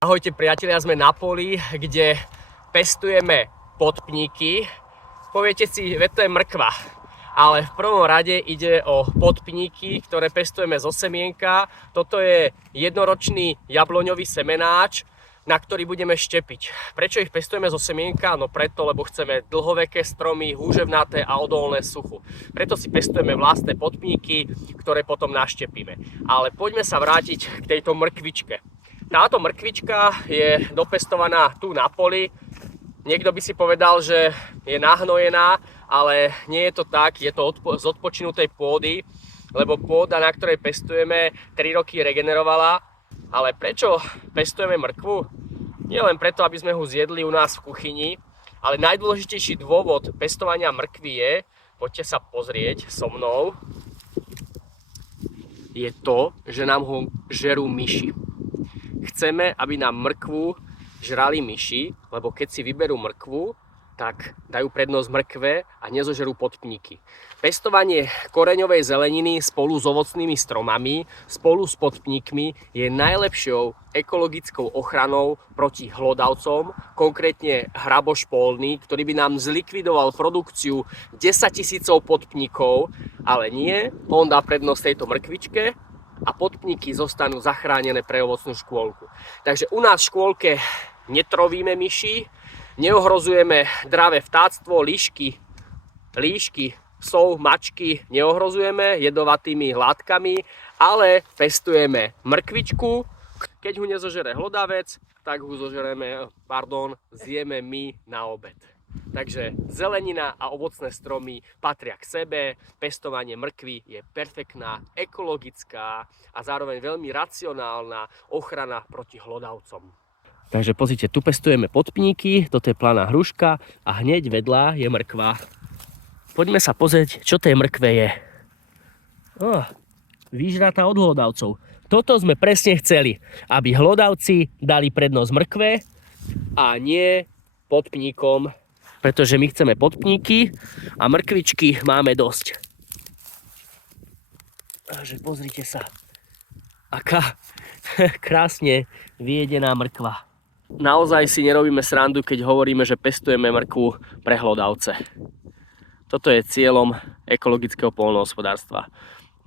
Ahojte priatelia, sme na poli, kde pestujeme podpníky. Poviete si, veď to je mrkva, ale v prvom rade ide o podpníky, ktoré pestujeme zo semienka. Toto je jednoročný jabloňový semenáč, na ktorý budeme štepiť. Prečo ich pestujeme zo semienka? No preto, lebo chceme dlhoveké stromy, húževnaté a odolné suchu. Preto si pestujeme vlastné podpníky, ktoré potom naštepíme. Ale poďme sa vrátiť k tejto mrkvičke. Táto mrkvička je dopestovaná tu na poli. Niekto by si povedal, že je nahnojená, ale nie je to tak, je to z odpočinutej pôdy, lebo pôda, na ktorej pestujeme, 3 roky regenerovala. Ale prečo pestujeme mrkvu? Nie len preto, aby sme ho zjedli u nás v kuchyni, ale najdôležitejší dôvod pestovania mrkvy je, poďte sa pozrieť so mnou, je to, že nám ho žerú myši. Chceme, aby nám mrkvu žrali myši, lebo keď si vyberú mrkvu, tak dajú prednosť mrkve a nezožerú podpníky. Pestovanie koreňovej zeleniny spolu s ovocnými stromami, spolu s podpníkmi je najlepšou ekologickou ochranou proti hlodavcom, konkrétne hraboš polný, ktorý by nám zlikvidoval produkciu 10 000 podpníkov, ale nie, on dá prednosť tejto mrkvičke a podpníky zostanú zachránené pre ovocnú škôlku. Takže u nás v škôlke netrovíme myši, neohrozujeme dravé vtáctvo, líšky, psov, mačky neohrozujeme jedovatými látkami, ale pestujeme mrkvičku. Keď ho nezožere hlodavec, tak ho zjeme my na obed. Takže zelenina a ovocné stromy patria k sebe, pestovanie mrkvy je perfektná, ekologická a zároveň veľmi racionálna ochrana proti hlodavcom. Takže pozrite, tu pestujeme podpníky, toto je planá hruška a hneď vedľa je mrkva. Poďme sa pozrieť, čo tej mrkve je. Vyžratá od hlodavcov. Toto sme presne chceli, aby hlodavci dali prednosť mrkve a nie podpníkom, pretože my chceme podpníky a mrkvičky máme dosť. Takže pozrite sa, aká krásne vyjedená mrkva. Naozaj si nerobíme srandu, keď hovoríme, že pestujeme mrkvu pre hlodavce. Toto je cieľom ekologického poľnohospodárstva.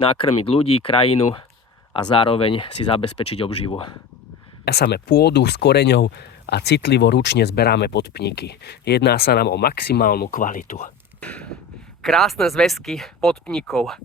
Nakrmiť ľudí, krajinu a zároveň si zabezpečiť obživu. Jasame pôdu s koreňou a citlivo ručne zberáme podpníky. Jedná sa nám o maximálnu kvalitu. Krásne zväzky podpníkov.